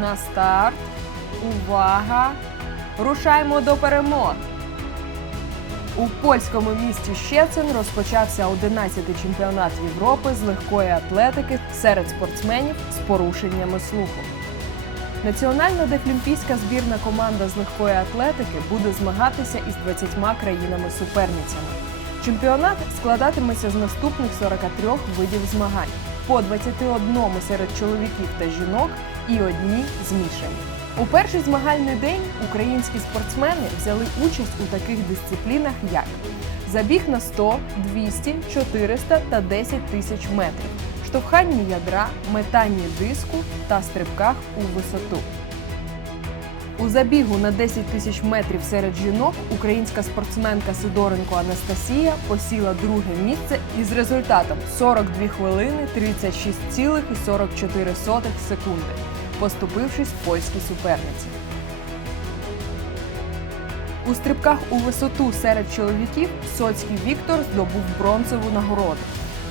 На старт. Увага! Рушаємо до перемог! У польському місті Щецин розпочався 11-й чемпіонат Європи з легкої атлетики серед спортсменів з порушеннями слуху. Національна дефлімпійська збірна команда з легкої атлетики буде змагатися із 20 країнами-суперницями. Чемпіонат складатиметься з наступних 43 видів змагань по 21 серед чоловіків та жінок і одні змішані. У перший змагальний день українські спортсмени взяли участь у таких дисциплінах, як забіг на 100, 200, 400 та 10 тисяч метрів, штовханні ядра, метанні диску та стрибках у висоту. У забігу на 10 тисяч метрів серед жінок українська спортсменка Сидоренко Анастасія посіла друге місце із результатом 42 хвилини 36,44 секунди, поступившись польській суперниці. У стрибках у висоту серед чоловіків Соцький Віктор здобув бронзову нагороду,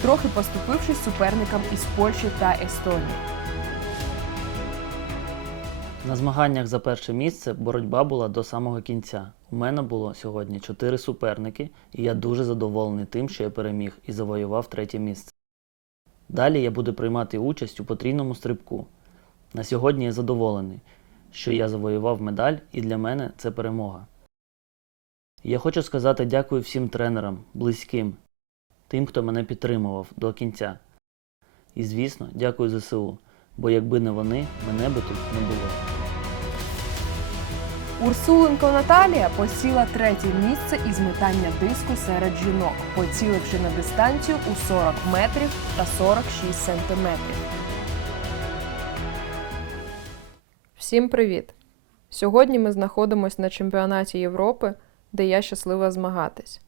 трохи поступившись суперникам із Польщі та Естонії. На змаганнях за перше місце боротьба була до самого кінця. У мене було сьогодні чотири суперники, і я дуже задоволений тим, що я переміг і завоював третє місце. Далі я буду приймати участь у потрійному стрибку. На сьогодні я задоволений, що я завоював медаль, і для мене це перемога. Я хочу сказати дякую всім тренерам, близьким, тим, хто мене підтримував до кінця. І, звісно, дякую ЗСУ, бо якби не вони, мене би тут не було. Урсуленко Наталія посіла третє місце із метання диску серед жінок, поціливши на дистанцію у 40 метрів та 46 сантиметрів. Всім привіт! Сьогодні ми знаходимося на чемпіонаті Європи, де я щаслива змагатись.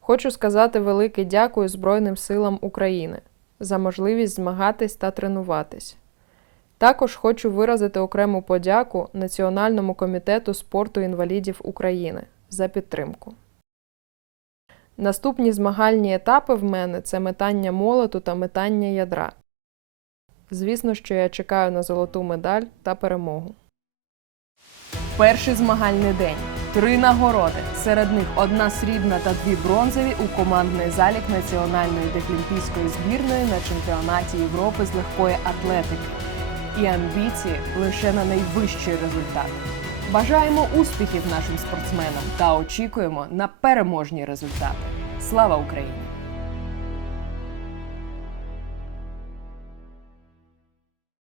Хочу сказати велике дякую Збройним силам України за можливість змагатись та тренуватись. Також хочу виразити окрему подяку Національному комітету спорту інвалідів України за підтримку. Наступні змагальні етапи в мене це метання молоту та метання ядра. Звісно, що я чекаю на золоту медаль та перемогу. Перший змагальний день. Три нагороди. Серед них одна срібна та дві бронзові у командний залік національної дефлімпійської збірної на чемпіонаті Європи з легкої атлетики. І амбіції лише на найвищий результат. Бажаємо успіхів нашим спортсменам та очікуємо на переможні результати. Слава Україні!